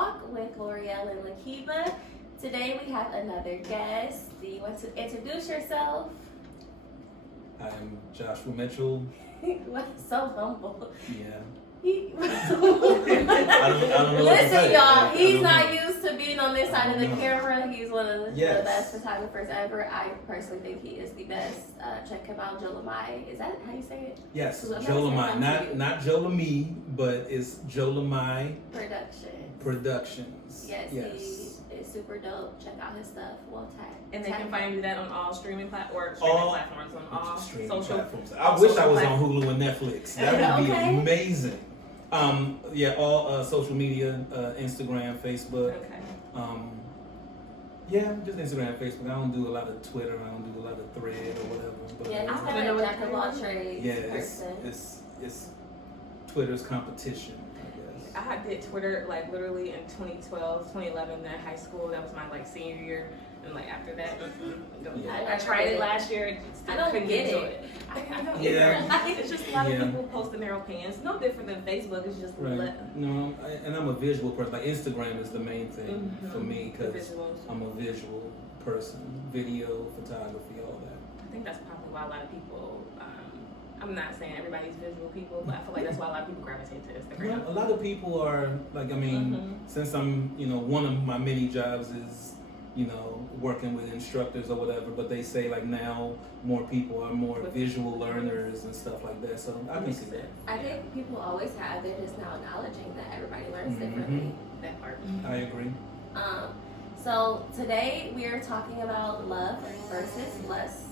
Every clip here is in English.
Talk with Lorèal and Lakeba. Today we have another guest. Do you want to introduce yourself? I am Joshua Mitchell. So humble. Yeah. I don't know. Listen, y'all, he's not used to being on this side of the camera. He's one of the best photographers ever. I personally think he is the best. Check him out, Joelmi. Is that how you say it? Yes, Joelmi. Not Joelmi, but it's Joelmi Productions. Yes, he is super dope. Check out his stuff. Well tagged. And they can find that on all streaming platforms, on all social platforms. I wish I was on Hulu and Netflix. That would be amazing. All social media, Instagram, Facebook. Okay. Just Instagram, Facebook. I don't do a lot of Twitter. I don't do a lot of Thread or whatever. But he's kind of a jack of all trades. It's Twitter's competition. I did Twitter like literally in 2012, 2011, then high school. That was my senior year, and after that, I tried it last year. I don't get it. I don't either. It's just a lot of people posting their opinions. No different than Facebook. It's just No, and I'm a visual person. Instagram is the main thing for me because I'm a visual person. Video, photography, all that. I think that's probably why a lot of people. I'm not saying everybody's visual people, but I feel like that's why a lot of people gravitate to Instagram. A lot of people are since I'm, one of my many jobs is, working with instructors or whatever, but they say now more people are more visual learners and stuff like that. So I can see that. I think people always have. They're just now acknowledging that everybody learns differently. That part. I agree. So today we are talking about love versus lust.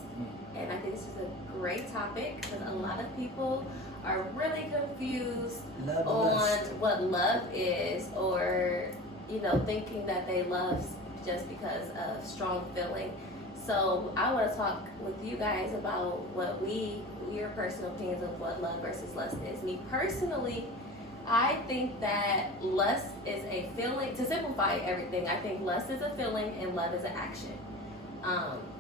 And I think this is a great topic because a lot of people are really confused on what love is, or thinking that they love just because of strong feeling. So I want to talk with you guys about your personal opinions of what love versus lust is. Me personally, I think that lust is a feeling. To simplify everything, I think lust is a feeling and love is an action.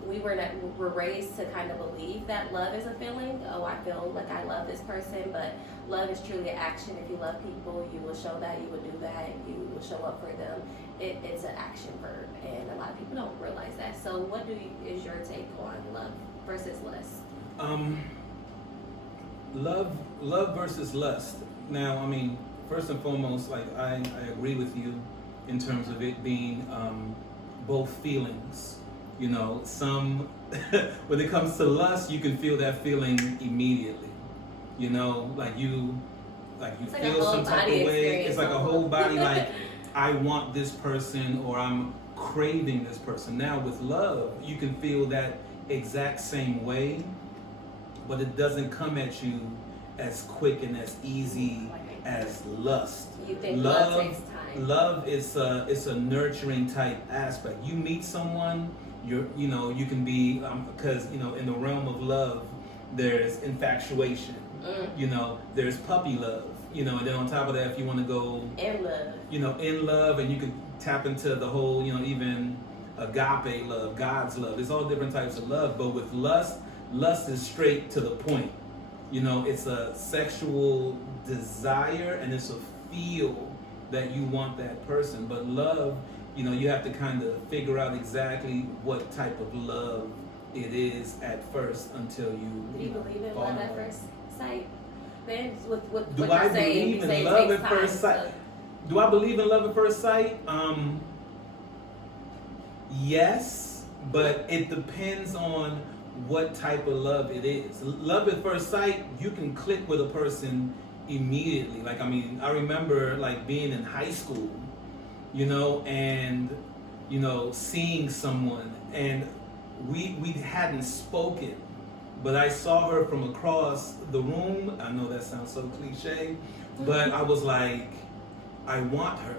We were raised to kind of believe that love is a feeling. Oh, I feel like I love this person, but love is truly an action. If you love people, you will show that, you will do that, you will show up for them. It's an action verb, and a lot of people don't realize that. So what is your take on love versus lust? Love versus lust. Now, first and foremost, I agree with you in terms of it being both feelings. Some when it comes to lust, you can feel that feeling immediately. You feel some type of way. It's like a whole body, I want this person, or I'm craving this person. Now with love, you can feel that exact same way, but it doesn't come at you as quick and as easy as lust. You think love takes time? Love is a nurturing type aspect. You meet someone. You can be because in the realm of love, there's infatuation. There's puppy love. And then on top of that, if you want to go in love, and you can tap into the whole, even agape love, God's love. There's all different types of love, but with lust is straight to the point. It's a sexual desire, and it's a feel that you want that person. But love, you have to kind of figure out exactly what type of love it is at first until you. Do you believe in love at first sight? Then, do I believe in love at first sight? Do I believe in love at first sight? Yes, but it depends on what type of love it is. Love at first sight, you can click with a person immediately. I remember being in high school. And seeing someone, and we hadn't spoken, but I saw her from across the room. I know that sounds so cliche, but I was like, I want her.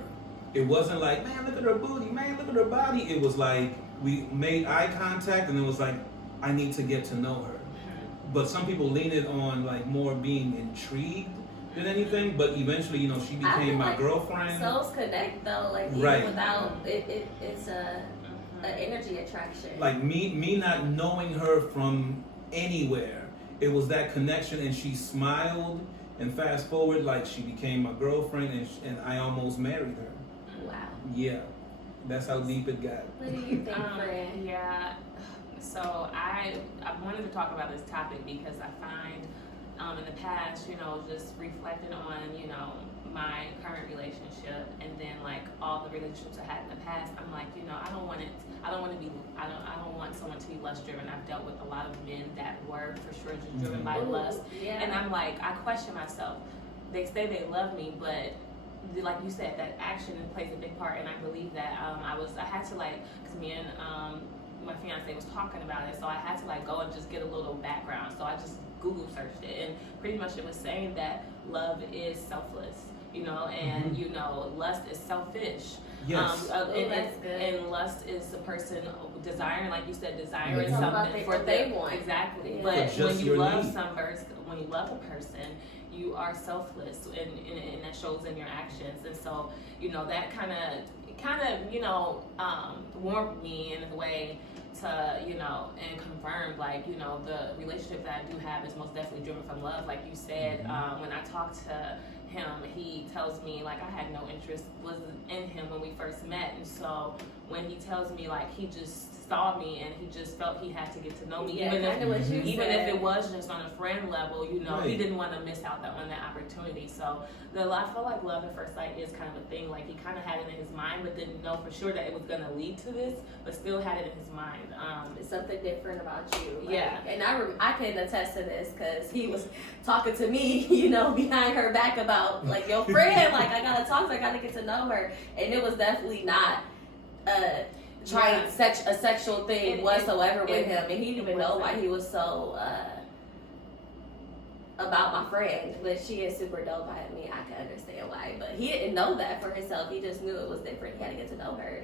It wasn't like, man, look at her booty, man, look at her body. It was like, we made eye contact, and it was like, I need to get to know her. But some people lean it on more being intrigued than anything, but eventually, she became my girlfriend. Souls connect though, even without it's an energy attraction. Me not knowing her from anywhere, it was that connection, and she smiled, and fast forward, she became my girlfriend, and I almost married her. Wow. Yeah, that's how deep it got. What do you think, friend? Yeah. So I wanted to talk about this topic because I find in the past, just reflecting on, my current relationship and then like all the relationships I had in the past, I'm like, I don't want someone to be lust driven. I've dealt with a lot of men that were for sure just driven by lust. Yeah. And I'm like, I question myself. They say they love me, but like you said, that action plays a big part, and I believe that I had to because me and my fiance was talking about it, so I had to go and just get a little background. So I just Google searched it, and pretty much it was saying that love is selfless, and lust is selfish. Yes. That's good. And lust is the person desiring, like you said, desiring Mhm. something for what they want. Exactly. Yeah. But For when just you your love need. when you love a person, you are selfless, and that shows in your actions. And so, that kind of warmed me in a way to, and confirmed, the relationship that I do have is most definitely driven from love. Like you said, when I talked to him, he tells me I had no interest was in him when we first met, and so when he tells me he just saw me and he just felt he had to get to know me, Yeah, even if if it was just on a friend level, Right. he didn't want to miss out on that opportunity. So I feel like love at first sight is kind of a thing. He kind of had it in his mind, but didn't know for sure that it was going to lead to this, but still had it in his mind. It's something different about you. Yeah. And I can attest to this because he was talking to me, behind her back about your friend. I gotta talk to her, I gotta get to know her, and it was definitely not a sexual thing whatsoever with him, and he didn't even know why he was so about my friend. But she is super dope. I can understand why, but he didn't know that for himself. He just knew it was different. He had to get to know her.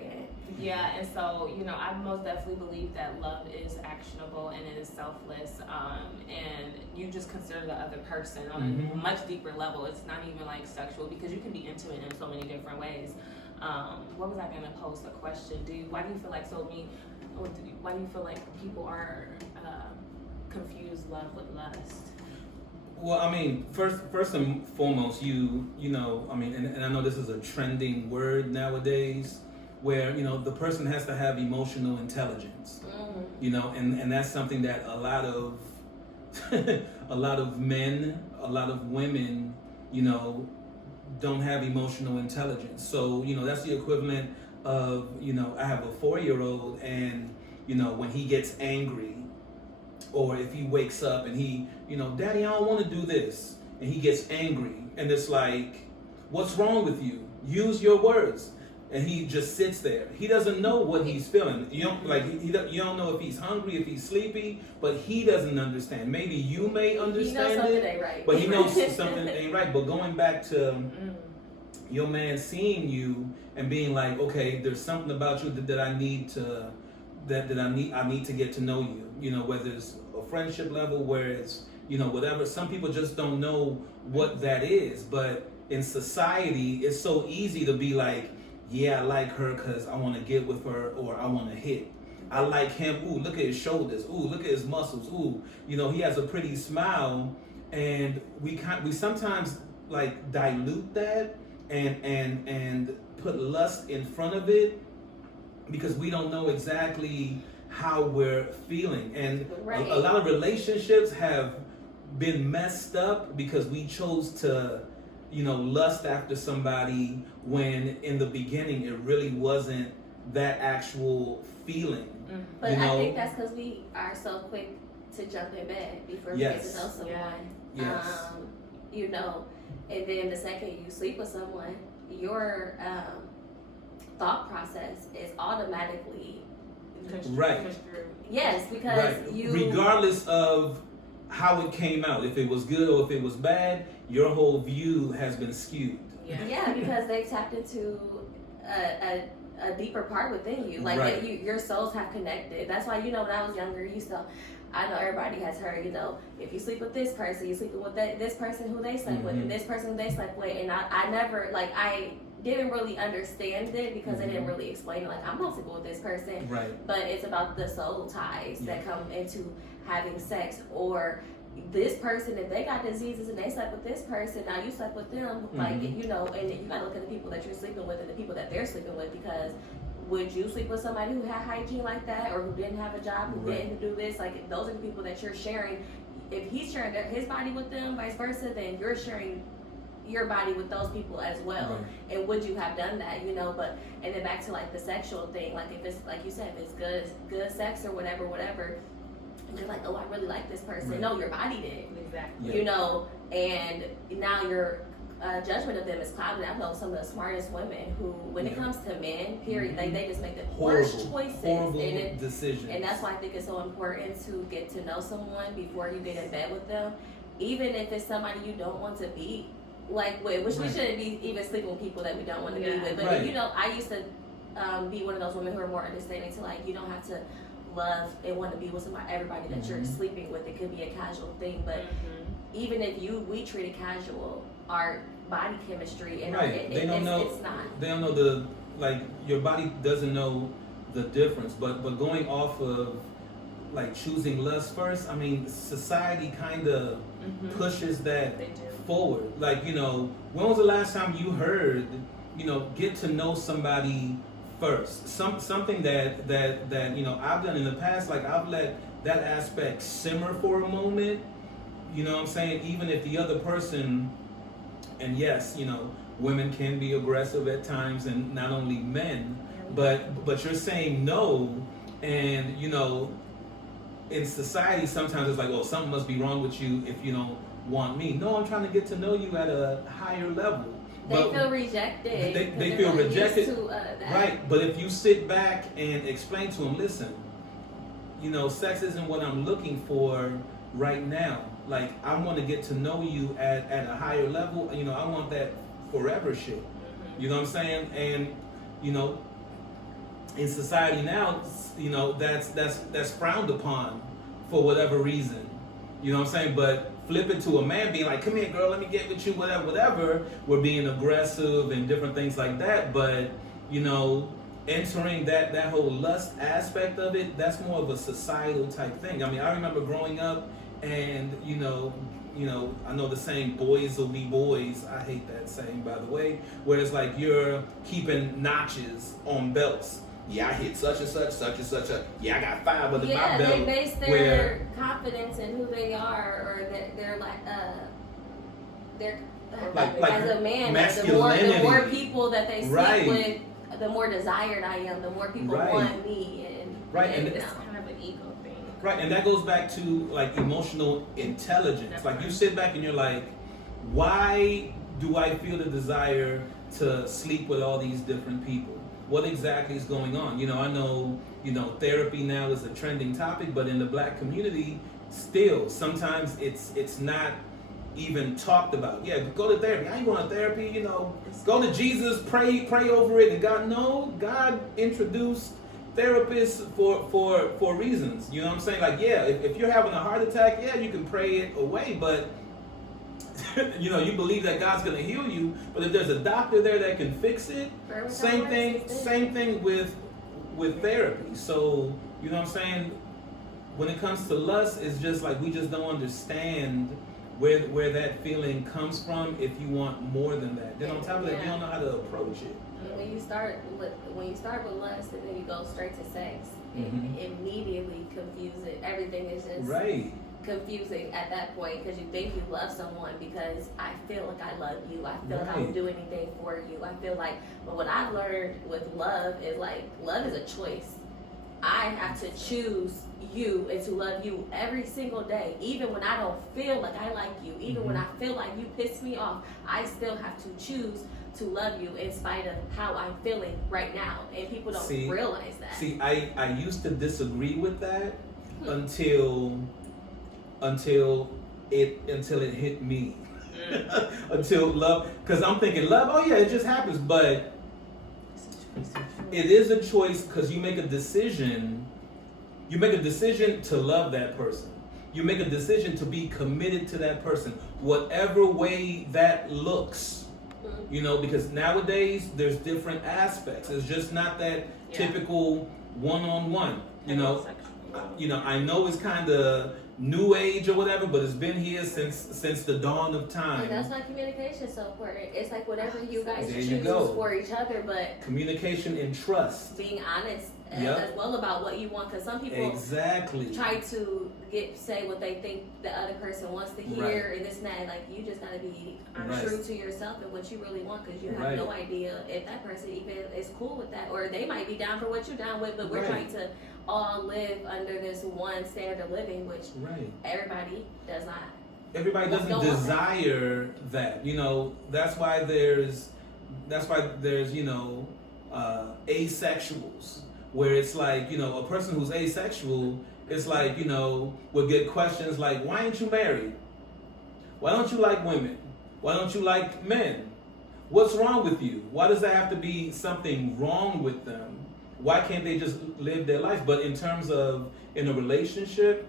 Yeah, and so, I most definitely believe that love is actionable and it is selfless, and you just consider the other person on a much deeper level. It's not even sexual, because you can be intimate in so many different ways. What was I going to pose a question? Why do you feel like people are confuse love with lust? Well, I mean, first and foremost, and I know this is a trending word nowadays, where the person has to have emotional intelligence, and that's something that a lot of a lot of men, a lot of women, don't have emotional intelligence. So that's the equivalent of I have a 4-year-old, and when he gets angry, or if he wakes up and he Daddy, I don't want to do this, and he gets angry, and it's what's wrong with you? Use your words. And he just sits there. He doesn't know what he's feeling. You don't know if he's hungry, if he's sleepy, but he doesn't understand. Maybe you may understand something ain't right. but he knows something ain't right. But going back to your man seeing you and being okay, there's something about you that I need to I need to get to know you. Whether it's a friendship level, where it's whatever. Some people just don't know what that is. But in society, it's so easy to be yeah, I like her because I want to get with her, or I want to hit. I like him. Ooh, look at his shoulders. Ooh, look at his muscles. Ooh, he has a pretty smile, and we sometimes dilute that and put lust in front of it, because we don't know exactly how we're feeling, and Right. a lot of relationships have been messed up because we chose to lust after somebody when in the beginning it really wasn't that actual feeling. But I think that's because we are so quick to jump in bed before we get to know someone. Yes. And then the second you sleep with someone, your thought process is automatically Right. yes, because right. Regardless of how it came out, if it was good or if it was bad, your whole view has been skewed. Yeah, because they tapped into a deeper part within you. Right. Your souls have connected. That's why, when I was younger, I know everybody has heard, if you sleep with this person, you sleeping with this person who they slept with, and this person who they slept with. And I never, I didn't really understand it because they didn't really explain it. I'm not sleeping with this person. Right. But it's about the soul ties that come into having sex, or this person, if they got diseases and they slept with this person, now you slept with them, like, you know, and you gotta look at the people that you're sleeping with and the people that they're sleeping with, because would you sleep with somebody who had hygiene like that, or who didn't have a job, who didn't do this? Like, those are the people that you're sharing. If he's sharing his body with them, vice versa, then you're sharing your body with those people as well. And would you have done that, you know? But, and then back to like the sexual thing, like if it's, like you said, if it's good sex or whatever, and you're like, oh, I really like this person. No, your body did. Exactly. You know, and now your judgment of them is clouded. I know some of the smartest women who, when it comes to men, period, they just make the worst choices. Horrible decisions. And that's why I think it's so important to get to know someone before you get in bed with them, even if it's somebody you don't want to be like with, which we shouldn't be even sleeping with people that we don't want to be with. But you know, I used to be one of those women who are more understanding to, like, you don't have to love and want to be with everybody that you're sleeping with. It could be a casual thing, but even if we treat it casual, our body chemistry and they don't know. It's not. They don't know the, like, your body doesn't know the difference. But going off of like choosing lust first, I mean, society kind of pushes that forward. Like, you know, when was the last time you heard, you know, get to know somebody first? Something that you know I've done in the past. Like, I've let that aspect simmer for a moment. You know what I'm saying? Even if the other person, and yes, you know, women can be aggressive at times, and not only men, but you're saying no, and you know, in society sometimes it's like, well, something must be wrong with you if you don't want me. No, I'm trying to get to know you at a higher level. They feel rejected. They feel rejected, that. right? But if you sit back and explain to them, listen, you know, sex isn't what I'm looking for right now. Like, I want to get to know you at a higher level. You know, I want that forever shit. You know what I'm saying? And you know, in society now, you know, that's frowned upon for whatever reason. You know what I'm saying? But flip it to a man being like, come here, girl, let me get with you, whatever. We're being aggressive and different things like that. But, you know, entering that whole lust aspect of it, that's more of a societal type thing. I mean, I remember growing up, and, you know, I know the saying, boys will be boys. I hate that saying, by the way. Where it's like you're keeping notches on belts. Yeah, I hit such and such. Yeah, I got 5 under my belt. Yeah, they base their confidence in who they are, or they're like as a man. The more people that they sleep with, the more desired I am. The more people want me, and it's kind of an ego thing. Right, and that goes back to like emotional intelligence. Like, you sit back and you're like, why do I feel the desire to sleep with all these different people? What exactly is going on? You know, I know, you know, therapy now is a trending topic, but in the Black community, still, sometimes it's not even talked about. Yeah, go to therapy. I ain't going to therapy, you know. Go to Jesus, pray over it. And God introduced therapists for reasons. You know what I'm saying? Like, yeah, if you're having a heart attack, yeah, you can pray it away, but you know, you believe that God's going to heal you, but if there's a doctor there that can fix it, same thing with therapy. So, you know what I'm saying? When it comes to lust, it's just like we just don't understand where that feeling comes from if you want more than that. Then on top of that, we don't know how to approach it. When you start with lust and then you go straight to sex, it immediately confuses. Everything is just confusing at that point, because you think you love someone because I feel like I love you. I feel like I would do anything for you. I feel like, but what I've learned with love is like, love is a choice. I have to choose you and to love you every single day, even when I don't feel like I like you, even when I feel like you piss me off. I still have to choose to love you in spite of how I'm feeling right now, and people don't realize that. See, I used to disagree with that until it hit me. Until love, because I'm thinking love, oh yeah, it just happens, but it is a choice, because you make a decision. You make a decision to love that person. You make a decision to be committed to that person, whatever way that looks. You know, because nowadays there's different aspects. It's just not that typical one-on-one. You know, I know it's kind of new age or whatever, but it's been here since the dawn of time. And that's why communication is so important. It's like whatever you guys There choose you go. for each other, but Communication and trust. being honest Yep. as well about what you want, because some people Exactly. try to say what they think the other person wants to hear, Right. and this and that. Like, you just gotta be Right. true to yourself and what you really want, because you have Right. no idea if that person even is cool with that, or they might be down for what you're down with. But we're Right. trying to all live under this one standard of living, which Right. everybody does not. Everybody doesn't Don't want desire that. You know, that's why there's asexuals, where it's like, a person who's asexual, it's like, would get questions like, why ain't you married? Why don't you like women? Why don't you like men? What's wrong with you? Why does there have to be something wrong with them? Why can't they just live their life? But in terms of in a relationship,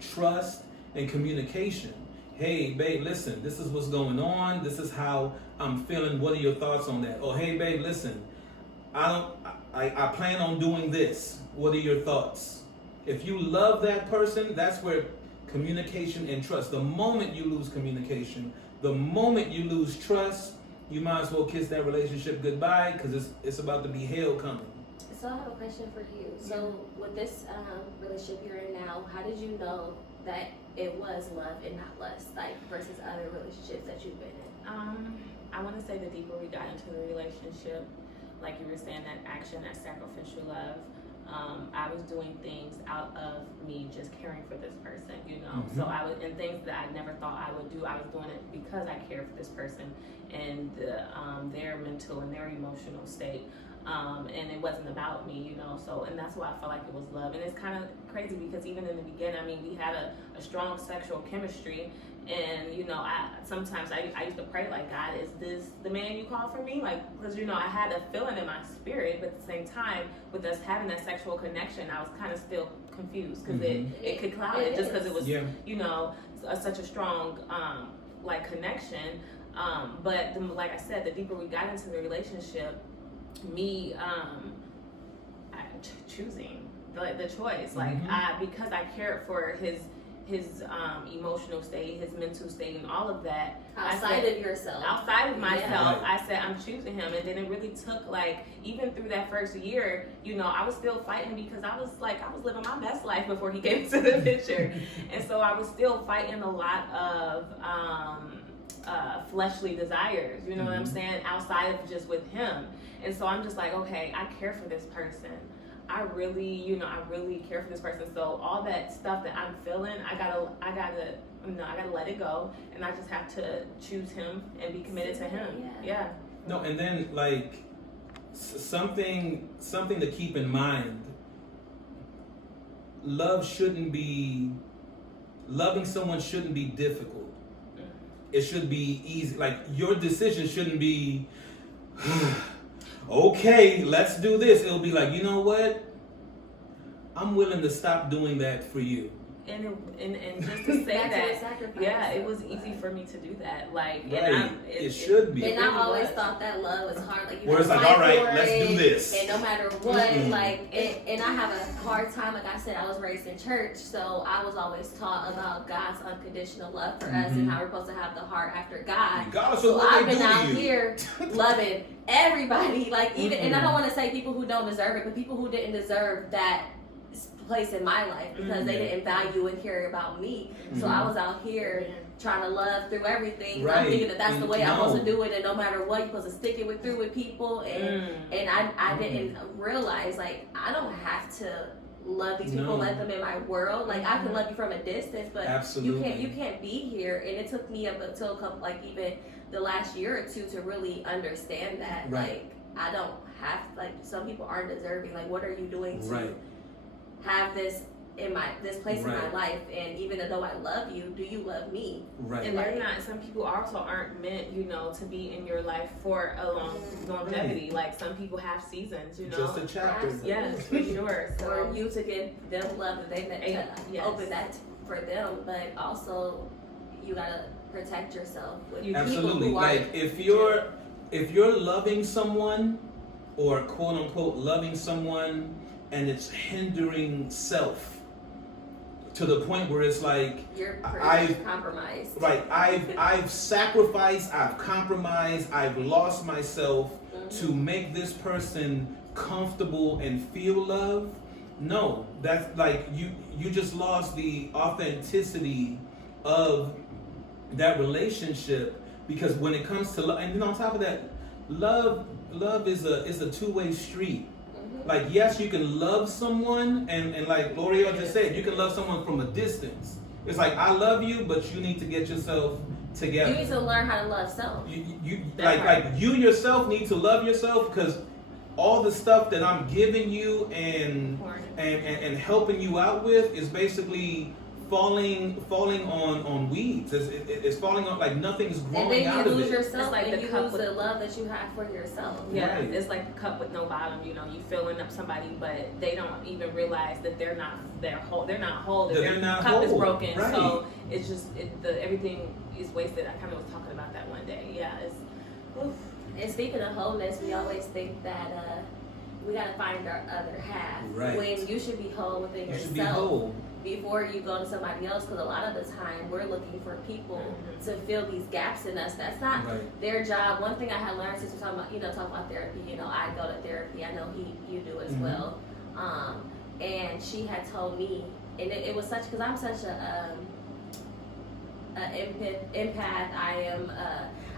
trust and communication. Hey, babe, listen, this is what's going on. This is how I'm feeling. What are your thoughts on that? Or, hey, babe, listen, I plan on doing this. What are your thoughts? If you love that person, that's where communication and trust. The moment you lose communication, the moment you lose trust, you might as well kiss that relationship goodbye, because it's about to be hell coming. So I have a question for you. So with this relationship you're in now, how did you know that it was love and not lust, like versus other relationships that you've been in? I want to say the deeper we got into the relationship, like you were saying, that action, that sacrificial love, I was doing things out of me just caring for this person, Mm-hmm. So I was in things that I never thought I would do. I was doing it because I cared for this person and their mental and their emotional state. And it wasn't about me, so, and that's why I felt like it was love. And it's kind of crazy because even in the beginning, we had a strong sexual chemistry, and, sometimes I used to pray like, God, is this the man you call for me? Like, because, I had a feeling in my spirit, but at the same time, with us having that sexual connection, I was kind of still confused, because it could cloud it just because it was, such a strong, connection. But like I said, the deeper we got into the relationship, me choosing the choice, like because I cared for his emotional state, his mental state, and all of that Outside of yourself, outside of myself, Yeah. I said I'm choosing him. And then it really took, like, even through that first year, I was still fighting, because I was living my best life before he came into the picture. And so I was still fighting a lot of fleshly desires, you know what I'm saying, outside of just with him. And so I'm just like, okay, I care for this person. I really care for this person. So all that stuff that I'm feeling, I gotta let it go, and I just have to choose him and be committed to him. Yeah. No, and then like something to keep in mind. Loving someone shouldn't be difficult. It should be easy. Like, your decision shouldn't be, okay, let's do this. It'll be like, you know what? I'm willing to stop doing that for you. And just to say that, sacrifice. yeah, it was easy for me to do that. Like, Right. and It should be. And I really always was. thought that love was hard. Like, you Where it's gotta like, all fight right, for let's it, do this. and no matter what, Mm-mm. and I have a hard time. Like I said, I was raised in church, so I was always taught about God's unconditional love for us and how we're supposed to have the heart after God. Regardless of So what I've they been do to out you. here loving everybody, like even, and I don't want to say people who don't deserve it, but people who didn't deserve that place in my life because they didn't value and care about me. So I was out here trying to love through everything. Right. I'm thinking that that's the way I'm No. supposed to do it, and no matter what, you're supposed to stick it through with people. And I didn't realize, like, I don't have to love these people, No. let them in my world. Like, I can love you from a distance, but Absolutely. you can't be here. And it took me up until a couple, like even the last year or two, to really understand that. Right. Like, I don't have, like, some people aren't deserving. Like, what are you doing to Right. have this place in my Right. life? And even though I love you, do you love me? Right. And they're not. Some people also aren't meant, to be in your life for a longevity. Like, some people have seasons, Just a chapter. Absolutely. Yes, for sure. So For you to give them love that they meant to Yes. open that for them, but also you gotta protect yourself with people Absolutely. who Like, aren't. if you're loving someone, or quote unquote loving someone, and it's hindering self, to the point where it's like you're I've compromised. Right, I've sacrificed, I've compromised, I've lost myself to make this person comfortable and feel love. No, that's like you just lost the authenticity of that relationship, because when it comes to love, and on top of that, love is a two-way street. Like, yes, you can love someone, and like Lorèal just said, you can love someone from a distance. It's like, I love you, but you need to get yourself together. You need to learn how to love self. You like you yourself need to love yourself, because all the stuff that I'm giving you and helping you out with is basically falling on weeds. It's falling on, like nothing's growing out of it. And then you lose yourself, it's like and the you cup lose with the love that you have for yourself. Yeah, Right. It's like a cup with no bottom. You know, you filling up somebody, but they don't even realize that they're not whole. They're not whole. That their not cup whole. is broken. Right. So it's just everything is wasted. I kind of was talking about that one day. Yeah, it's. Oof. And speaking of wholeness, we always think that we gotta find our other half. Right. When you should be whole within You should be yourself whole. before you go to somebody else. Because a lot of the time we're looking for people to fill these gaps in us. That's not Right. their job. One thing I had learned since we're talking about therapy. I go to therapy. I know you do as well. And she had told me, and it was such, because I'm such a empath.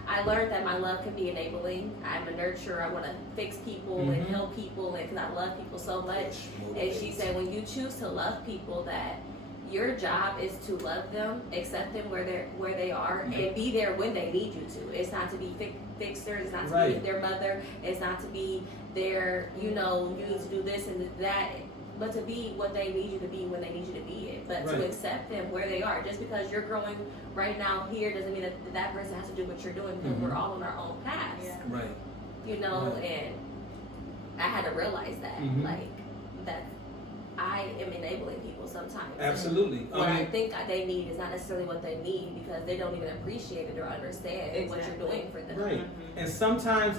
I learned that my love can be enabling. I'm a nurturer. I want to fix people and help people, and because I love people so much. And she said, when you choose to love people, that your job is to love them, accept them where they are, and be there when they need you to. It's not to be fixers. It's not to be their mother. It's not to be their, you need to do this and that. But to be what they need you to be when they need you to be it. But to accept them where they are. Just because you're growing right now here doesn't mean that person has to do what you're doing, because we're all on our own paths. Yeah. Right. And I had to realize that. Like, that I am enabling people sometimes. Absolutely. What I think they need is not necessarily what they need, because they don't even appreciate it or understand what you're doing for them. Right. And sometimes,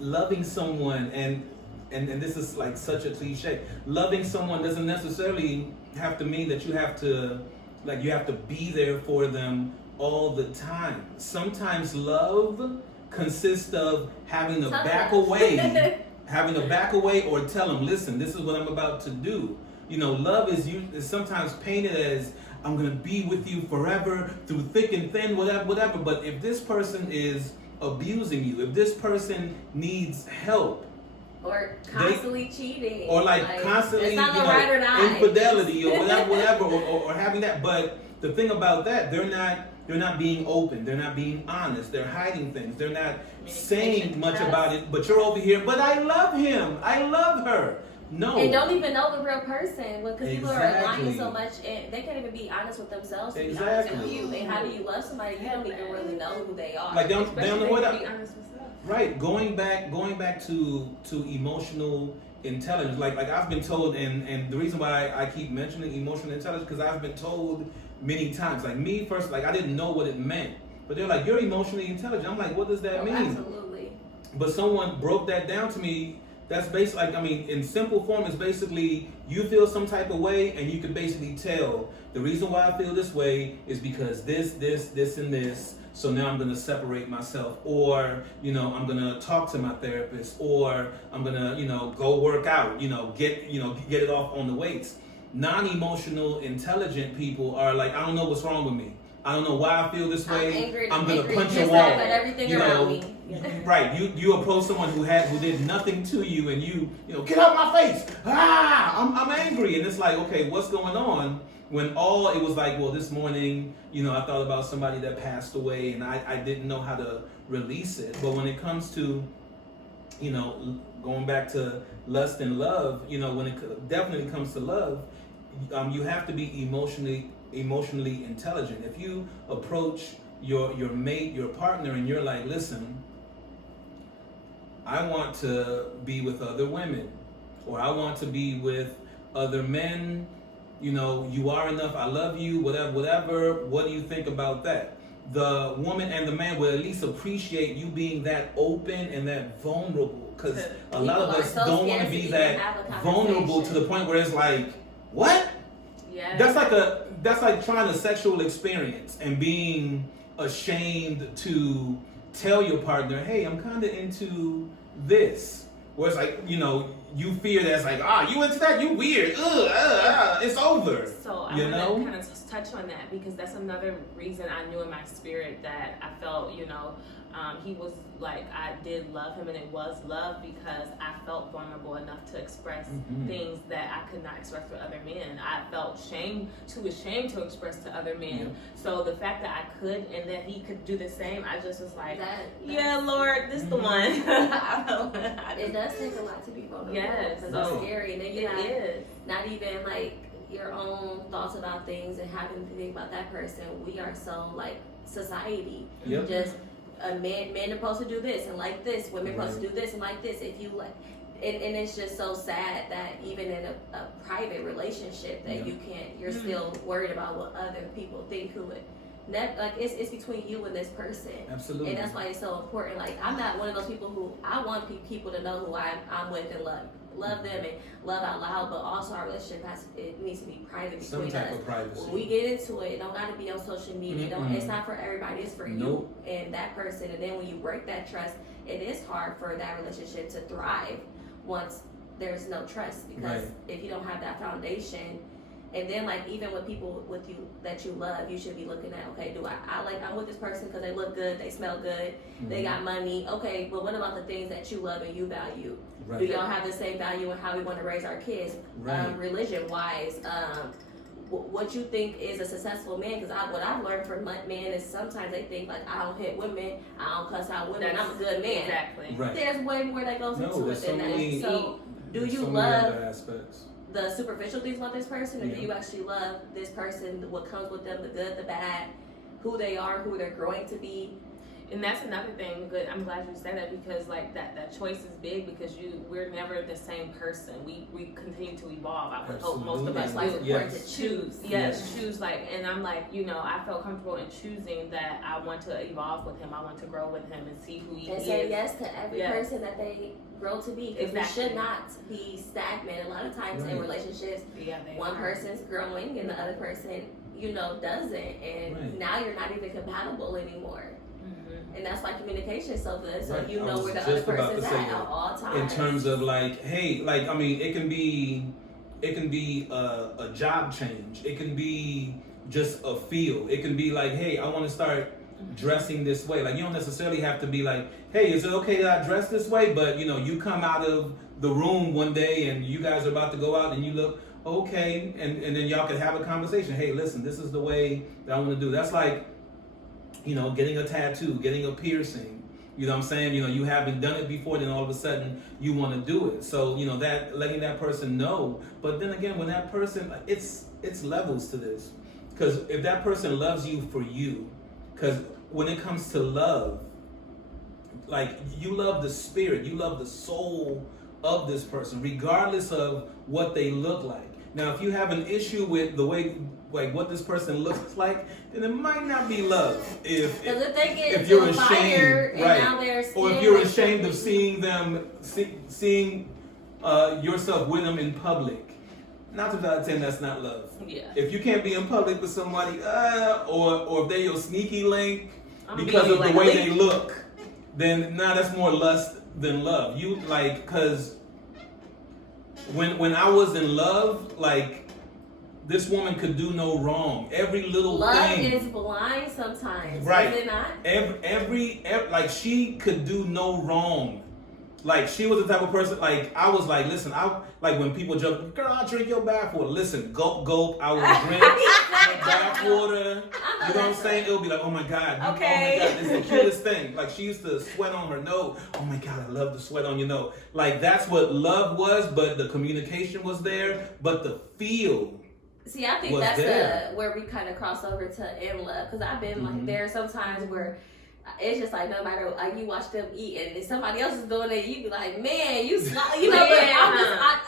loving someone, and this is like such a cliche, loving someone doesn't necessarily have to mean that you have to be there for them all the time. Sometimes love consists of having to back away, or tell them, listen, this is what I'm about to do. Love is sometimes painted as, I'm going to be with you forever through thick and thin, whatever. But if this person is abusing you, if this person needs help, or constantly cheating, or like constantly, it's not no right or die. Infidelity, or whatever, or having that. But the thing about that, they're not being open. They're not being honest. They're hiding things. They're not saying much about it. But you're over here. But I love him. I love her. No. And don't even know the real person, because people are lying so much, and they can't even be honest with themselves to be honest with you. And how do you love somebody you don't even really know who they are? Like, they don't know what be honest with self. Right. Going back to emotional intelligence. Like I've been told, and the reason why I keep mentioning emotional intelligence, because I've been told many times, like me first, like I didn't know what it meant, but they're like, you're emotionally intelligent. I'm like, what does that mean? Absolutely. But someone broke that down to me. That's basically, in simple form, it's basically you feel some type of way, and you can basically tell the reason why I feel this way is because this, and this. So now I'm going to separate myself, or, I'm going to talk to my therapist, or I'm going to, go work out, get it off on the weights. Non-emotional, intelligent people are like, I don't know what's wrong with me. I don't know why I feel this way. I'm going to punch a wall. At everything around me. Right, you approach someone who did nothing to you, and you get out my face. I'm angry, and it's like, okay, what's going on? When it was like, well, this morning, I thought about somebody that passed away, and I didn't know how to release it. But when it comes to, going back to lust and love, when it definitely comes to love, you have to be emotionally intelligent. If you approach your mate, your partner, and you're like, listen, I want to be with other women, or I want to be with other men, you are enough, I love you, whatever, what do you think about that? The woman and the man will at least appreciate you being that open and that vulnerable, because a lot of us don't want to be that vulnerable to the point where it's like, what? That's like trying a sexual experience and being ashamed to tell your partner, hey, I'm kind of into this. Where it's like, you fear that's like, you into that? You weird. It's over. So I want to kind of touch on that because that's another reason I knew in my spirit that I felt, he was like, I did love him, and it was love because I felt vulnerable enough to express things that I could not express with other men. I felt too ashamed to express to other men. Yeah. So the fact that I could and that he could do the same, I just was like, yeah, Lord, this is the one. It does take a lot to be vulnerable. Yes. Because it's scary. And then you have not even like your own thoughts about things and having to think about that person. We are so like society. Yep. Just men are supposed to do this and like this, women are supposed to do this and like this. If you like, and it's just so sad that even in a private relationship that you're still worried about what other people think who would. Like it's between you and this person. Absolutely. And that's why it's so important. Like I'm not one of those people who I want people to know who I'm with and love them and love out loud, but also our relationship it needs to be private between us. Some type of privacy. When we get into it don't got to be on social media. It's not for everybody. It's for you and that person. And then when you break that trust, it is hard for that relationship to thrive once there's no trust, because if you don't have that foundation. And then, like, even with people with you that you love, you should be looking at, okay, I'm with this person because they look good, they smell good, they got money. Okay, but what about the things that you love and you value? Right. Do y'all have the same value in how we want to raise our kids? Right. Religion-wise, what you think is a successful man? Because what I've learned from men is sometimes they think, like, I don't hit women, I don't cuss out women, I'm a good man. Exactly. Right. There's way more that goes into it than that. So, do you so love aspects. The superficial things about this person, or do you actually love this person, what comes with them, the good, the bad, who they are, who they're growing to be? And that's another thing. Good. I'm glad you said that because like that choice is big because we're never the same person. We continue to evolve. I would hope most of us like important to choose. Choose like. And I'm like, I felt comfortable in choosing that. I want to evolve with him. I want to grow with him and see who he is. And say yes to every person that they grow to be. Because we should not be stagnant. A lot of times in relationships, one person's growing and the other person, doesn't. And now you're not even compatible anymore. And that's why communication is so good. So where the other person's at all times. In terms of like, hey, like, I mean, it can be a job change. It can be just a feel. It can be like, hey, I want to start dressing this way. Like, you don't necessarily have to be like, hey, is it okay that I dress this way? But, you come out of the room one day and you guys are about to go out and you look okay. And then y'all can have a conversation. Hey, listen, this is the way that I want to do. That's like, getting a tattoo, getting a piercing, you know what I'm saying? You haven't done it before, then all of a sudden you want to do it. So, that letting that person know. But then again, when that person, it's levels to this. Because if that person loves you for you, because when it comes to love, like you love the spirit, you love the soul of this person, regardless of what they look like. Now, if you have an issue with the way, like what this person looks like, then it might not be love. If you're ashamed, or if you're ashamed of seeing them, seeing yourself with them in public, 9 times out of 10, that's not love. Yeah. If you can't be in public with somebody, or if they're your sneaky link because of the way they look, then that's more lust than love. Because when I was in love, like, this woman could do no wrong. Every little thing. Love is blind sometimes. Right. Is it not? Every like, she could do no wrong. Like, she was the type of person, like, I was like, listen, like when people joke, girl, I'll drink your bathwater. Listen, gulp, I will drink your bathwater. You know what I'm saying? It'll be like, oh my God. Okay. Oh my God, it's the cutest thing. Like, she used to sweat on her nose. Oh my God, I love the sweat on your nose. Like, that's what love was, but the communication was there, but the feel. See, I think that's where we kind of cross over to in love. Because I've been like, there are some times where it's just like no matter you watch them eat and if somebody else is doing it, you be like, man, you know.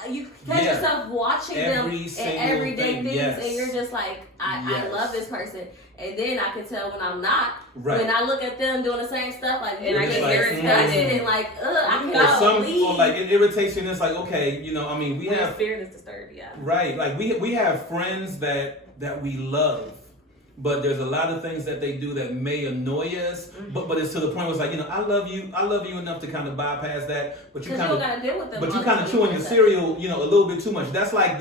But you catch yourself watching them in everyday things, and you're just like, I love this person. And then I can tell when I'm not. Right. When I look at them doing the same stuff, like, and I get irritated and like, I can't leave. Or like it irritates you, and it's like, okay, you know, I mean, we have spirit is disturbed, right. Like we have friends that we love, but there's a lot of things that they do that may annoy us. But it's to the point where it's like, you know, I love you enough to kind of bypass that. But you kind of gotta deal with them. But you kind of chewing your cereal, you know, a little bit too much. That's like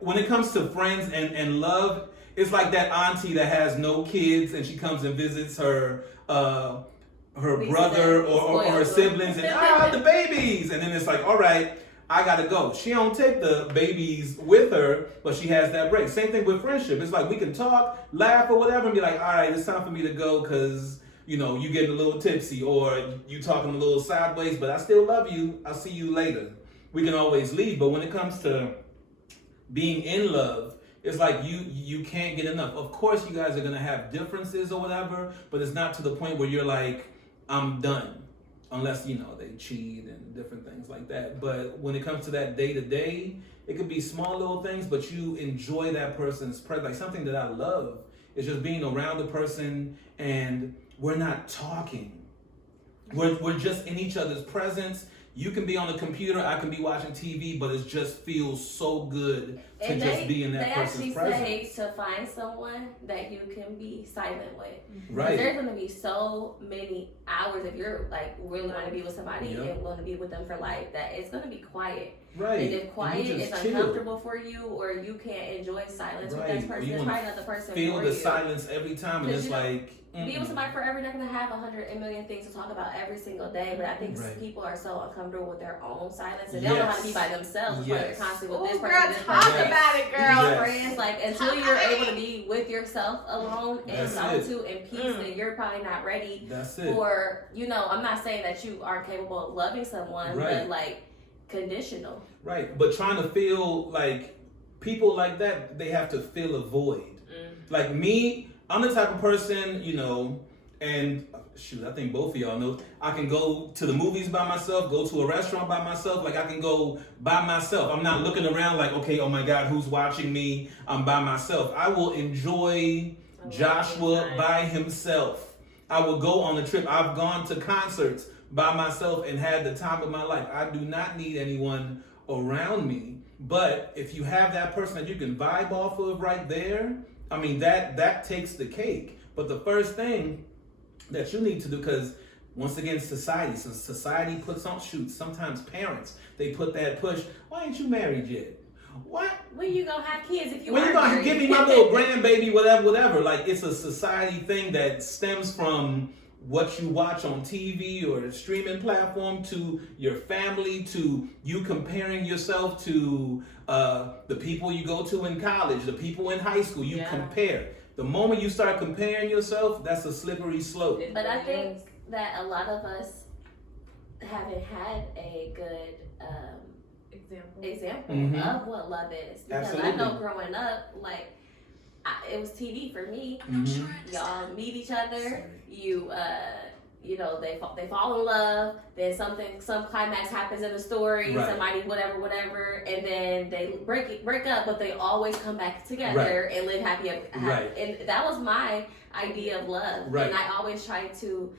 when it comes to friends and love. It's like that auntie that has no kids and she comes and visits her brother or her siblings and the babies, and then it's like, all right, I gotta go. She don't take the babies with her, but she has that break. Same thing with friendship. It's like we can talk, laugh, or whatever, and be like, all right, it's time for me to go because you know you getting a little tipsy or you talking a little sideways, but I still love you. I'll see you later. We can always leave, but when it comes to being in love, it's like you can't get enough. Of course, you guys are gonna have differences or whatever, but it's not to the point where you're like, I'm done, unless you know they cheat and different things like that. But when it comes to that day to day, it could be small little things, but you enjoy that person's presence. Like something that I love is just being around the person and we're not talking. We're just in each other's presence. You can be on the computer, I can be watching TV, but it just feels so good to just be in that person's presence. They actually say to find someone that you can be silent with. Right. There's going to be so many hours if you're like really want to be with somebody and want to be with them for life that it's going to be quiet. Right. And if quiet is uncomfortable for you or you can't enjoy silence with that person, it's probably not the person for you. Feel the silence every time, and it's like... Being with somebody forever, you're not going to have 100 million things to talk about every single day, but I think people are so uncomfortable with their own silence and they don't know how to be by themselves. Yes. They're constantly with this person, this talk person. About it, girl. Friends, like until you're able to be with yourself alone and solitude and peace, then you're probably not ready for, you know, I'm not saying that you aren't capable of loving someone, but like conditional. Right, but trying to feel like people like that, they have to fill a void. Like me, I'm the type of person, you know, and shoot, I think both of y'all know, I can go to the movies by myself, go to a restaurant by myself, like I can go by myself. I'm not looking around like, okay, oh my God, who's watching me? I'm by myself. I will enjoy Joshua by himself. I will go on a trip. I've gone to concerts by myself and had the time of my life. I do not need anyone around me. But if you have that person that you can vibe off of right there, I mean, that takes the cake. But the first thing that you need to do, because once again, society puts on shoots. Sometimes parents, they put that push. Why ain't you married yet? What? When you gonna have kids if you when are you gonna married? give me my little grandbaby, whatever. Like it's a society thing that stems from what you watch on TV or the streaming platform to your family to you comparing yourself to the people you go to in college, the people in high school. You compare. The moment you start comparing yourself, that's a slippery slope. But I think that a lot of us haven't had a good example of what love is. Because I know growing up, like, it was TV for me. Y'all meet each other. You know, they fall in love. Then some climax happens in the story. Somebody, whatever, and then they break up, but they always come back together and live happy. And that was my idea of love. And I always tried to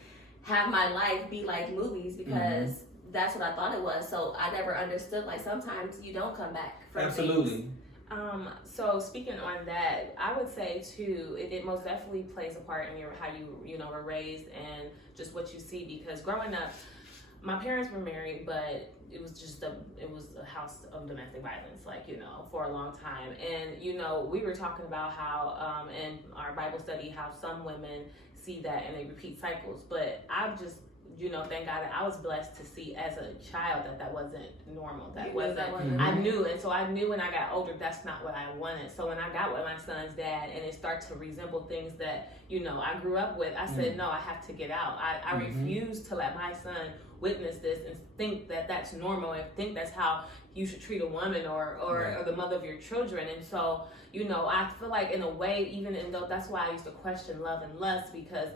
have my life be like movies because that's what I thought it was. So I never understood, like, sometimes you don't come back from things. So speaking on that, I would say too, it most definitely plays a part in how you know were raised and just what you see. Because growing up, my parents were married, but it was a house of domestic violence, like, you know, for a long time. And you know, we were talking about how in our Bible study how some women see that and they repeat cycles, but I've just, you know, thank God that I was blessed to see as a child that wasn't normal. I knew. And so I knew when I got older, that's not what I wanted. So when I got with my son's dad and it started to resemble things that, you know, I grew up with, I said, no, I have to get out. I refuse to let my son witness this and think that that's normal and think that's how you should treat a woman or the mother of your children. And so, you know, I feel like in a way, even though that's why I used to question love and lust, because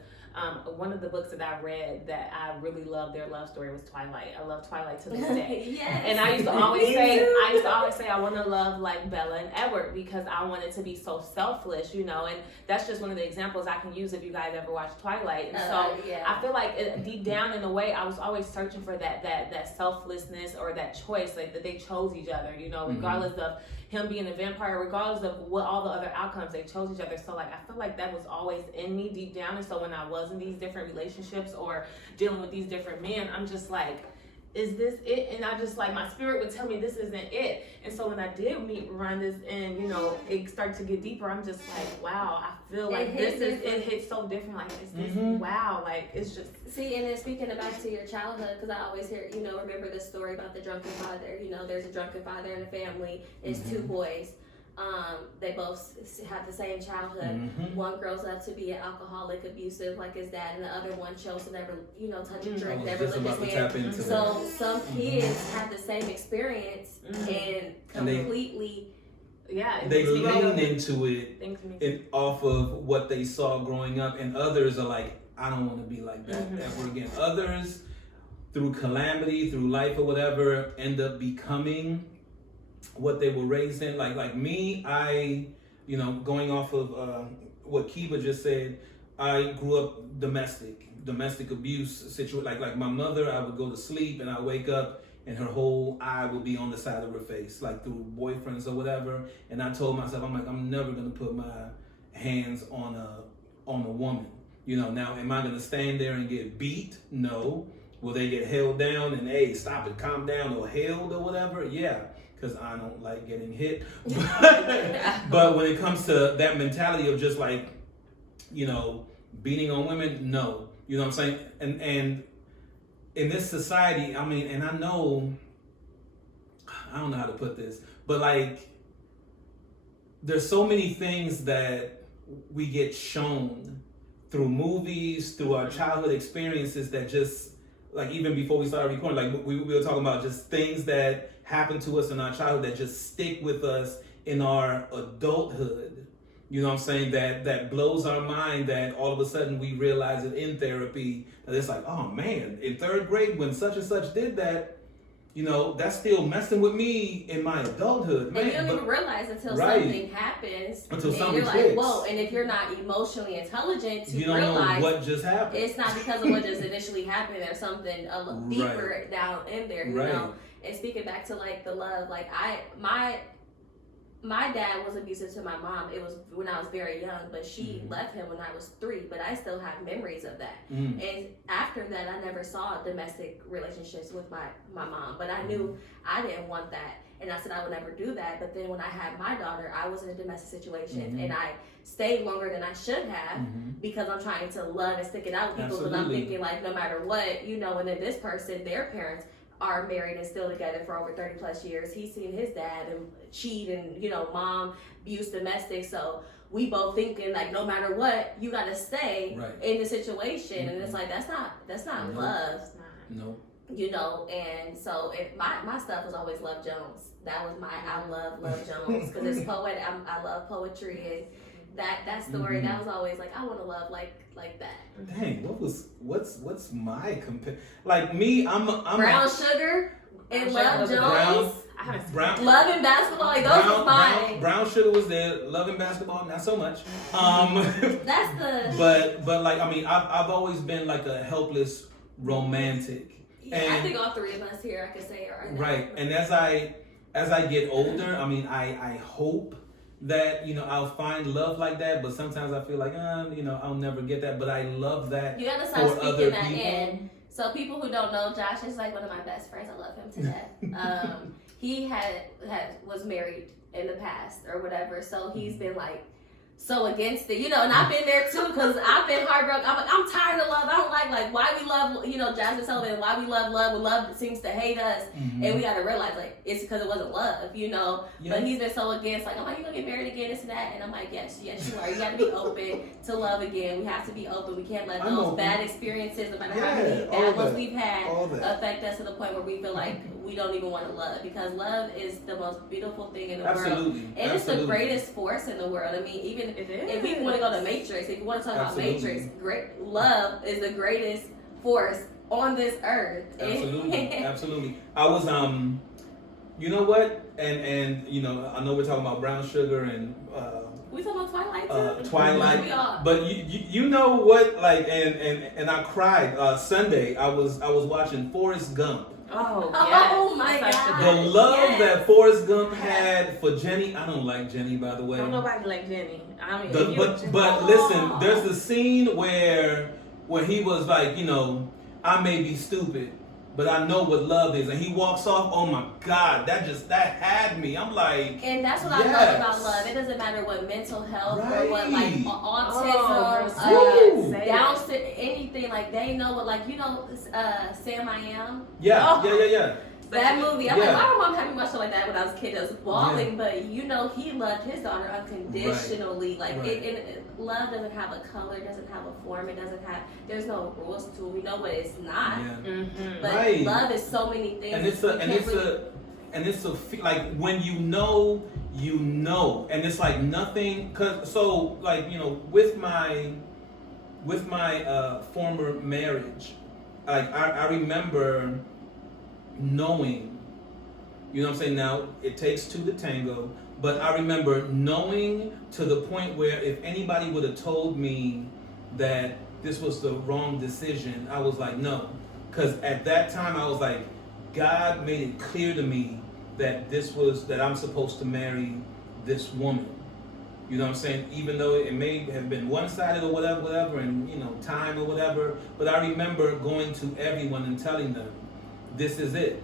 One of the books that I read that I really loved their love story was Twilight. I love Twilight to this day. Yes. And I used to always say I want to love like Bella and Edward because I wanted to be so selfless, you know. And that's just one of the examples I can use if you guys ever watch Twilight. And so I feel like deep down in a way, I was always searching for that selflessness or that choice, like that they chose each other, you know, regardless of him being a vampire, regardless of what all the other outcomes, they chose each other. So like I feel like that was always in me deep down. And so when I was in these different relationships or dealing with these different men, I'm just like, is this it? And I just like, my spirit would tell me this isn't it. And so when I did meet Rhonda's and, you know, it started to get deeper, I'm just like, wow, I feel like it hits so different. Like, it's this, wow, like, it's just. See, and then speaking back to your childhood, because I always hear, you know, remember the story about the drunken father. You know, there's a drunken father in the family. It's two boys. They both have the same childhood. One grows up to be an alcoholic, abusive like his dad, and the other one chose to never, you know, touch a drink, never live his man. So some kids have the same experience and completely. They lean into it off of what they saw growing up, and others are like, I don't want to be like that ever again. Others, through calamity, through life or whatever, end up becoming what they were raised in. Like me, I, you know, going off of what Kiba just said, I grew up domestic abuse situation. Like my mother, I would go to sleep and I wake up and her whole eye would be on the side of her face, like through boyfriends or whatever. And I told myself, I'm like, I'm never gonna put my hands on a woman. You know, now am I gonna stand there and get beat? No. Will they get held down and, hey, stop it, calm down, or held or whatever? Yeah, because I don't like getting hit. But when it comes to that mentality of just like, you know, beating on women, no. You know what I'm saying? And in this society, I mean, and I don't know how to put this, but like, there's so many things that we get shown through movies, through our childhood experiences that just, like even before we started recording, like we were talking about just things that happened to us in our childhood that just stick with us in our adulthood. You know what I'm saying? That blows our mind, that all of a sudden we realize it in therapy, that it's like, oh man, in third grade when such and such did that, you know, that's still messing with me in my adulthood. Man, and you don't even realize until something happens. Until and something you're clicks. like, whoa, and if you're not emotionally intelligent to you don't realize know what just happened. It's not because of what just initially happened. There's something a little deeper down in there, you know? And speaking back to like the love, like my dad was abusive to my mom. It was when I was very young, but she left him when I was 3, but I still have memories of that. And after that, I never saw domestic relationships with my mom, but I knew I didn't want that. And I said I would never do that. But then when I had my daughter, I was in a domestic situation and I stayed longer than I should have because I'm trying to love and stick it out with people. But I'm thinking like, no matter what, you know, and then this person, their parents are married and still together for over 30 plus years. He's seen his dad and cheat and, you know, mom abuse domestic. So we both thinking like, no matter what, you got to stay in the situation. And it's like, that's not love. No. You know, and so my stuff was always Love Jones. That was I love Jones because it's poet. I love poetry, and that story that was always like I want to love like that. Dang, what's my like me? I'm Brown Sugar and Love Jones. Brown Love and Basketball. Like those was mine. Brown Sugar was there. Love and Basketball, not so much. That's the. But like I mean, I've always been like a helpless romantic. Yeah, and I think all 3 of us here, I could say, are right. And as I get older, I mean, I hope that, you know, I'll find love like that, but sometimes I feel like, you know, I'll never get that, but I love that. You gotta stop speaking that in. So people who don't know, Josh is like one of my best friends. I love him to death. He was married in the past or whatever, so he's been like so against it, you know, and I've been there too, because I've been heartbroken. I'm like, I'm tired of love. I don't like why we love, you know, Jasmine Sullivan, why we love love, when love seems to hate us. And we got to realize, like, it's because it wasn't love, you know. But he's been so against, like, I'm like, you gonna get married again, this and that. And I'm like, yes, you are. You got to be open to love again. We have to be open. We can't let those bad experiences, no matter how many bad ones we've had, affect us to the point where we feel like we don't even want to love, because love is the most beautiful thing in the world. And it's the greatest force in the world. I mean, even And It if we want to go to Matrix, if you want to talk Absolutely. about Matrix, great love is the greatest force on this earth. Absolutely, absolutely. I was you know what? And you know, I know we're talking about brown sugar and We talking about Twilight too? Twilight. We are. But you know what? Like and I cried Sunday. I was watching Forrest Gump. Oh, Oh, my Such a God. The good- love Yes. that Forrest Gump had for Jenny. I don't like Jenny, by the way. Don't nobody like Jenny. I mean, The- you but listen, there's the scene where he was like, you know, I may be stupid, but I know what love is, and he walks off. Oh my God, that had me. I'm like, And that's what I yes. love about love. It doesn't matter what mental health or what like Right. autism, Woo. Down anything. Like they know what, like, you know, Sam I Am. yeah, Oh. yeah. That movie, I'm Yeah. like, my mom had me watch it like that when I was a kid. I was bawling, but you know, he loved his daughter unconditionally. Like, Right. love doesn't have a color, doesn't have a form, there's no rules to it. We know what it's not. Yeah. Mm-hmm. But Right. love is so many things. And it's like when you know, and it's like nothing. Cause so like, you know, with my former marriage, like I remember knowing, you know what I'm saying? Now it takes two to tango, but I remember knowing to the point where if anybody would have told me that this was the wrong decision, I was like, no. Because at that time I was like, God made it clear to me that that I'm supposed to marry this woman. You know what I'm saying? Even though it may have been one-sided or whatever, and you know, time or whatever, but I remember going to everyone and telling them, this is it.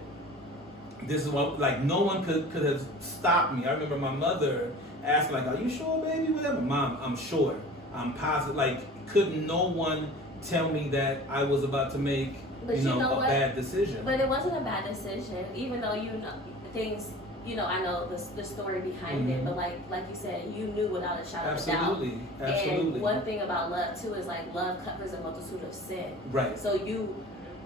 This is what, like, no one could have stopped me. I remember my mother asked, like, are you sure, baby? Whatever. Mom, I'm sure. I'm positive. Like, couldn't no one tell me that I was about to make, But you know, you know a what? bad decision. But it wasn't a bad decision, even though you know things. You know, I know the story behind it, but like you said, you knew without a shadow of a doubt. Absolutely. Absolutely. And one thing about love too is like love covers a multitude of sin. Right. So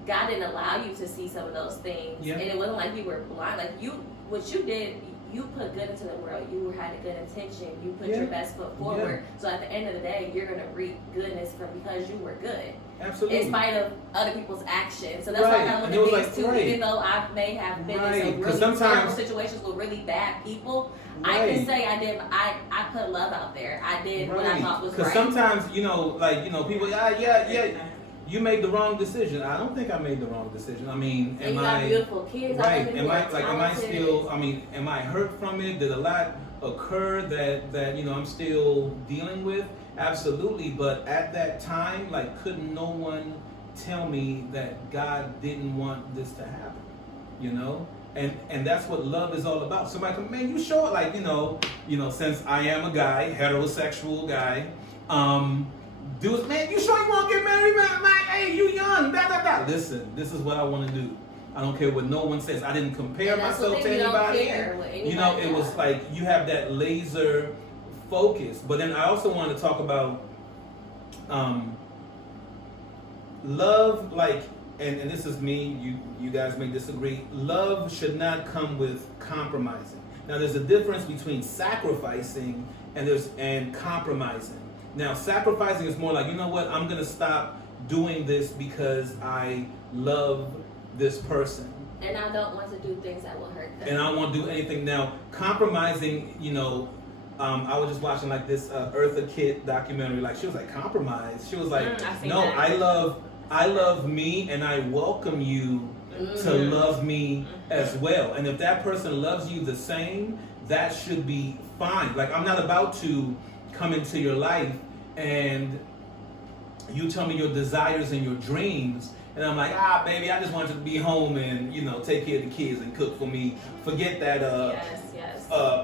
God didn't allow you to see some of those things, Yeah. and it wasn't like you were blind. Like what you did, you put good into the world. You had a good intention. You put Yeah. your best foot forward. So at the end of the day, you're gonna reap goodness because you were good. Absolutely. In spite of other people's actions. So that's Right. why I And look it was at things like, too. right. Even though I may have been Right. in some 'Cause really terrible sometimes- situations with really bad people, I Right. can say I put love out there. I did what I thought was Because right. sometimes, you know, like, you know, people, yeah, you made the wrong decision. I don't think I made the wrong decision. I mean, and am you got I beautiful kids. right? I Am I still? I mean, am I hurt from it? Did a lot occur that you know I'm still dealing with? Absolutely. But at that time, like, couldn't no one tell me that God didn't want this to happen? You know. And that's what love is all about. Somebody come, man, you sure? Like, you know, since I am a guy, heterosexual guy, dudes, man, you sure you want to get married, man? Hey, you young, blah, blah, blah. Listen, this is what I want to do. I don't care what no one says. I didn't compare myself to anybody. You know, it was like you have that laser focus. But then I also want to talk about love, like, and this is me, you guys may disagree. Love should not come with compromising. Now there's a difference between sacrificing and compromising. Now sacrificing is more like, you know what, I'm gonna stop doing this because I love this person. And I don't want to do things that will hurt them. And I don't want to do anything. Now compromising, you know, I was just watching like this Eartha Kitt documentary. Like, she was like, compromise. She was like, no, I love me, and I welcome you to love me as well. And if that person loves you the same, that should be fine. Like, I'm not about to come into your life and you tell me your desires and your dreams, and I'm like, baby, I just want you to be home and, you know, take care of the kids and cook for me. Forget that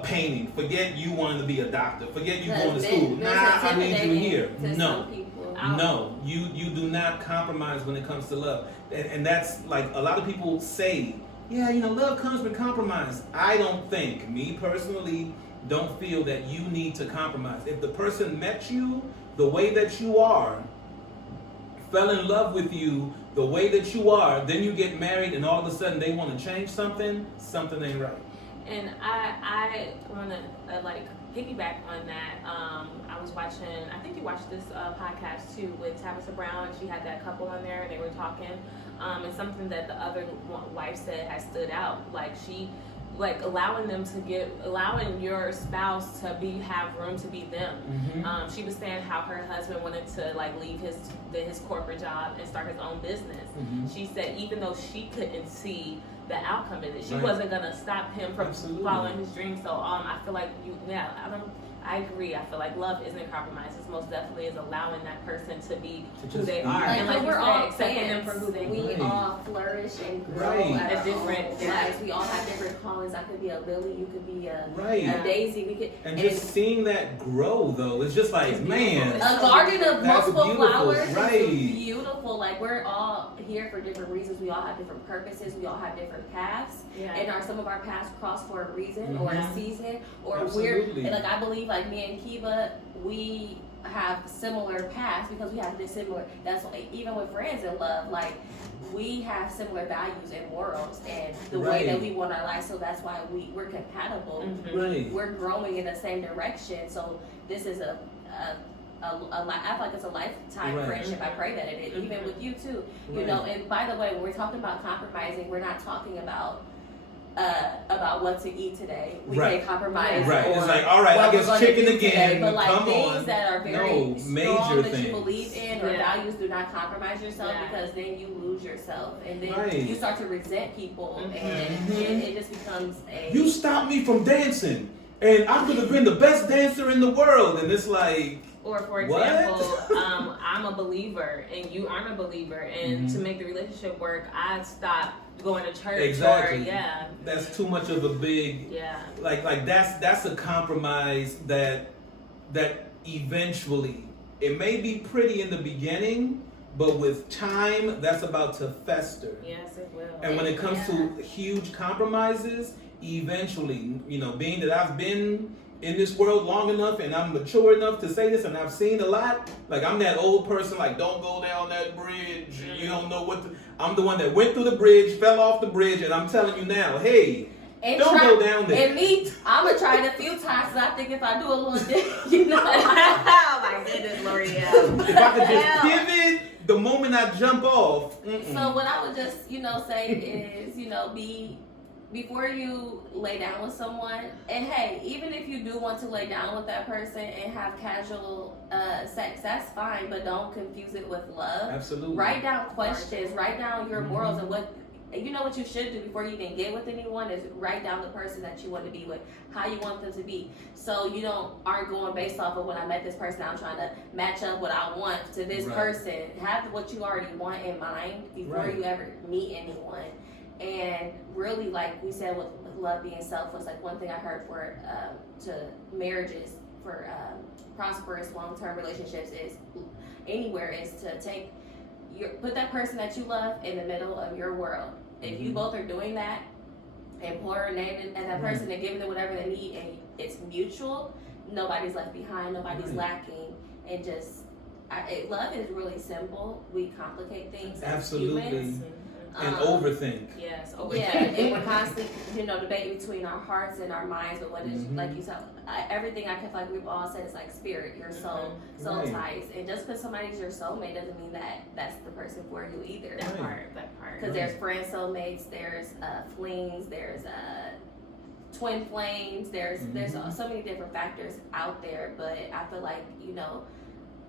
painting. Forget you wanting to be a doctor. Forget you going to school. I need you here. No, you do not compromise when it comes to love. And that's like, a lot of people say, yeah, you know, love comes with compromise. I don't think, me personally, don't feel that you need to compromise. If the person met you the way that you are, fell in love with you the way that you are, then you get married and all of a sudden they want to change something ain't right. And I want to piggyback on that, I was watching, I think you watched this podcast too with Tabitha Brown. She had that couple on there and they were talking. And something that the other wife said has stood out. Like she, like allowing your spouse to have room to be them. Mm-hmm. She was saying how her husband wanted to like leave his corporate job and start his own business. Mm-hmm. She said even though she couldn't see the outcome of it, she Right. wasn't gonna stop him from Absolutely. following his dreams. So I feel like I agree. I feel like love isn't compromised. It's most definitely is allowing that person to be who they are, Like, and like you we're all said, accepting them for who they we Right. all flourish and grow Right. at At our different- own lives. We all have different callings. I could be a lily, you could be a Right. daisy. We could And just seeing that grow, though, it's just like, It's man. beautiful. a garden of That's multiple beautiful, flowers right. is beautiful. Like we're all here for different reasons. We all have different purposes. We all have different paths. Yeah. And some of our paths cross for a reason or a Mhm. season or Absolutely. we're and like I believe like me and Kiva, we have similar paths because we have this similar. That's why even with friends in love, like we have similar values and morals and the way that Right. we want our life. So that's why we're compatible. Mhm. Right. We're growing in the same direction. So this is I feel like it's a lifetime Right. friendship. I pray that it is, even with you too. You Right. know, and by the way, when we're talking about compromising, we're not talking about what to eat today. We Right. can compromise. Right. on It's like, all right, what I we're guess gonna chicken do again. today, but like Come things on. that are very No, strong major that things. you believe in or Yeah. values, do not compromise yourself Yeah. because then you lose yourself and then Right. you start to resent people Mhm. and it just becomes a You stopped me from dancing, and I could have been the best dancer in the world. And it's like, Or for What? example, I'm a believer and you aren't a believer, and Mhm. to make the relationship work, I stopped going to church. Exactly. Or, yeah. that's too much of a big, Yeah. like that's a compromise that eventually, it may be pretty in the beginning, but with time, that's about to fester. Yes, it will. And when it comes to huge compromises, eventually, being that I've been in this world long enough and I'm mature enough to say this and I've seen a lot, like I'm that old person, like don't go down that bridge. You don't know I'm the one that went through the bridge, fell off the bridge, and I'm telling you now, hey, and don't go down there. And me, I'm gonna try it a few times because I think if I do a little bit, Oh my goodness, Lorèal. If I could just pivot the moment I jump off. So what I would just, say is, be before you lay down with someone, and hey, even if you do want to lay down with that person and have casual sex, that's fine, but don't confuse it with love. Absolutely. Write down questions, write down your morals and what you should do before you even get with anyone is write down the person that you want to be with, how you want them to be. So you aren't going based off of when I met this person, I'm trying to match up what I want to this Right. person. Have what you already want in mind before Right. you ever meet anyone. And really, like we said, with love being selfless, like one thing I heard to marriages for prosperous long-term relationships is to put that person that you love in the middle of your world. If you both are doing that and pouring in that person and giving them whatever they need and it's mutual, nobody's left behind, nobody's lacking, and love is really simple. We complicate things as Absolutely. humans. And overthink. Yes. And we're constantly, debating between our hearts and our minds. But what is, like you said, everything I feel like we've all said is like spirit, your soul, soul Right. ties. And just because somebody's your soulmate doesn't mean that that's the person for you either. That Right. part. Because there's friend soulmates, there's flings, there's twin flames, there's so many different factors out there. But I feel like,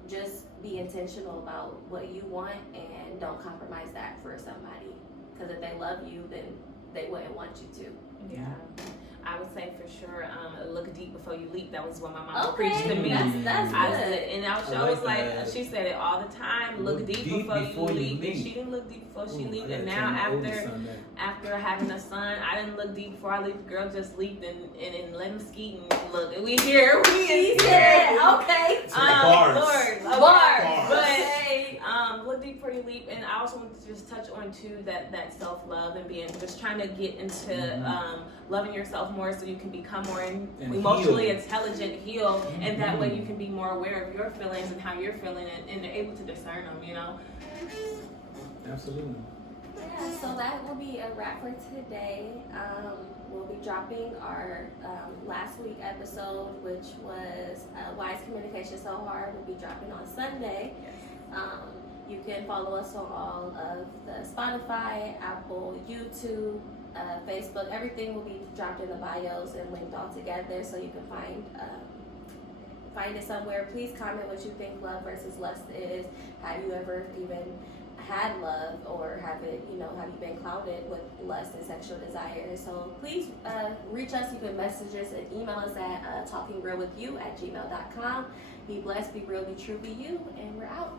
just be intentional about what you want and don't compromise that for somebody. Because if they love you, then they wouldn't want you to. Yeah. I would say for sure, look deep before you leap. That was what my mom Okay, preached to me. that's I good. said, and I I was like like, that. she said it all the time. Look deep before you leap. And she didn't look deep before she Ooh, leaped. I And gotta now tell my oldest son that. after having a son, I didn't look deep before I leaped. The girl just leaped and let him skeet and look. And we here. She said, okay. Bars. Lord, okay. Bars. But look deep before you leap. And I also want to just touch on too that self-love and just trying to get into loving yourself more so you can become more And emotionally heal. intelligent, heal, and that way you can be more aware of your feelings and how you're feeling, and they're able to discern them. Absolutely. Yeah, so that will be a wrap for today. We'll be dropping dropping our last week episode, which was Why is Communication So Hard, will be dropping on Sunday. You can follow us on all of the Spotify, Apple, YouTube, Facebook. Everything will be dropped in the bios and linked all together, so you can find it somewhere. Please comment what you think love versus lust is. Have you ever even had love, or have you been clouded with lust and sexual desire? So please reach us. You can message us and email us at talkingrealwithyou@gmail.com. Be blessed, be real, be true, be you, and we're out.